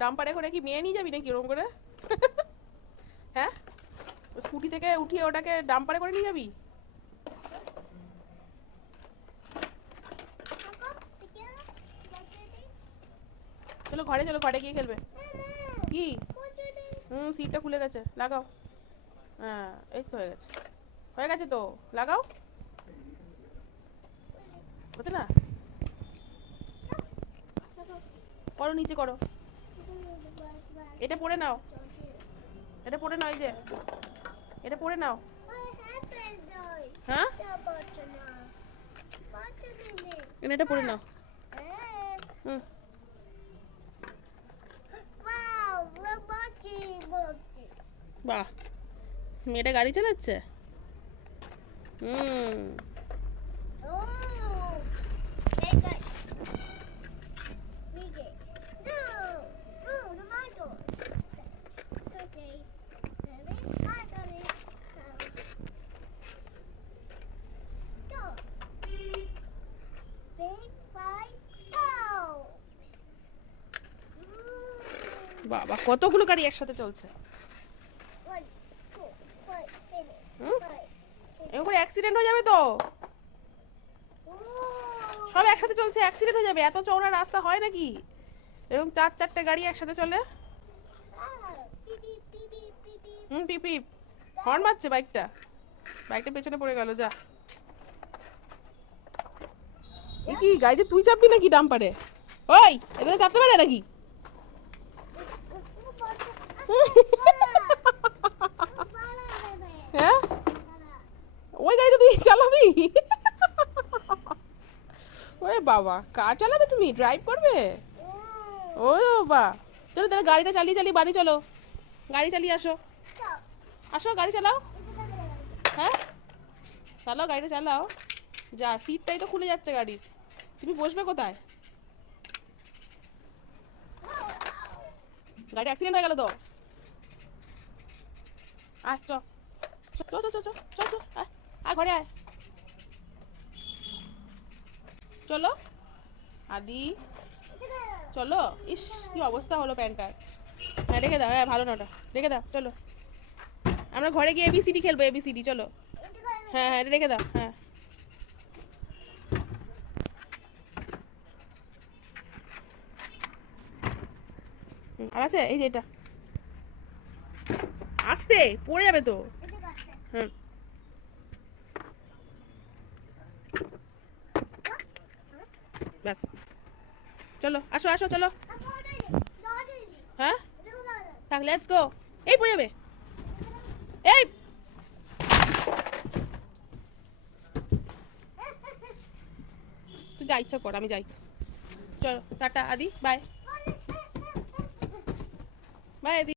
ডাম্পারে করে কি মেয়ে নিয়ে যাবি নাকি ওরকম করে? হ্যাঁ, স্কুটি থেকে উঠিয়ে ওটাকে ডাম্পারে করে নিয়ে যাবি? চলো ঘরে, চলো ঘরে গিয়ে খেলবে। কি? সিটটা খুলে গেছে, লাগাও। হ্যাঁ, এই তো হয়ে গেছে, হয়ে গেছে তো, লাগাও। হচ্ছে না? করো, নিচে করো। এটা পরে নাও, এটা পরে নাও, এই যে এটা পরে নাও। হ্যাঁ, এটা পরে নাও। হুম, বাহ, মেয়েটা গাড়ি চালাচ্ছে। হুম, বাবা কতগুলো গাড়ি একসাথে চলছে। এরকম করে অ্যাক্সিডেন্ট হয়ে যাবে তো। সব একসাথে চলছে, অ্যাক্সিডেন্ট হয়ে যাবে। এত চওড়া রাস্তা হয় নাকি এরকম 4-4টে গাড়ি একসাথে চলে? পিপ পিপ হর্ন মারছে বাইকটা, বাইকটা পেছনে পড়ে গেল। যা, এ কি গাড়িতে তুই চাপবি নাকি ডাম্পারে? ওই, এটাতে চাপতে পারে নাকি? হ্যাঁ, ওই গাড়িতে তুই চালাবি? ওরে বাবা, কার চালাবে তুমি? ড্রাইভ করবে? ও বাবা, চলো তাহলে গাড়িটা চালিয়ে চালিয়ে বাড়ি চলো। গাড়ি চালিয়ে আসো, আসো গাড়ি চালাও। হ্যাঁ, চালাও, গাড়িটা চালাও। যা, সিটটাই তো খুলে যাচ্ছে গাড়ির, তুমি বসবে কোথায়? গাড়ি অ্যাক্সিডেন্ট হয়ে গেল তো। আয় চ চ চ চ চ চ চ, আয় ঘরে আয়, চলো আদি, চলো। ইস, কি অবস্থা হলো প্যান্টার। হ্যাঁ রেখে দাও, হ্যাঁ ভালো না ওটা, রেখে দাও। চলো আমরা ঘরে গিয়ে এবিসিডি খেলবো, এবিসিডি চলো। হ্যাঁ হ্যাঁ, এটা রেখে দাও। হ্যাঁ, আর আছে এই যে এটা, আসতে পড়ে যাবে তো। হুম, ব্যাস, চলো আসো আসো চলো। হ্যাঁ, থাক, লেটস গো। এই পড়ে যাবে, এই তুই যা ইচ্ছা কর, আমি যাই। চলো টাটা আদি, বাই বাই আদি।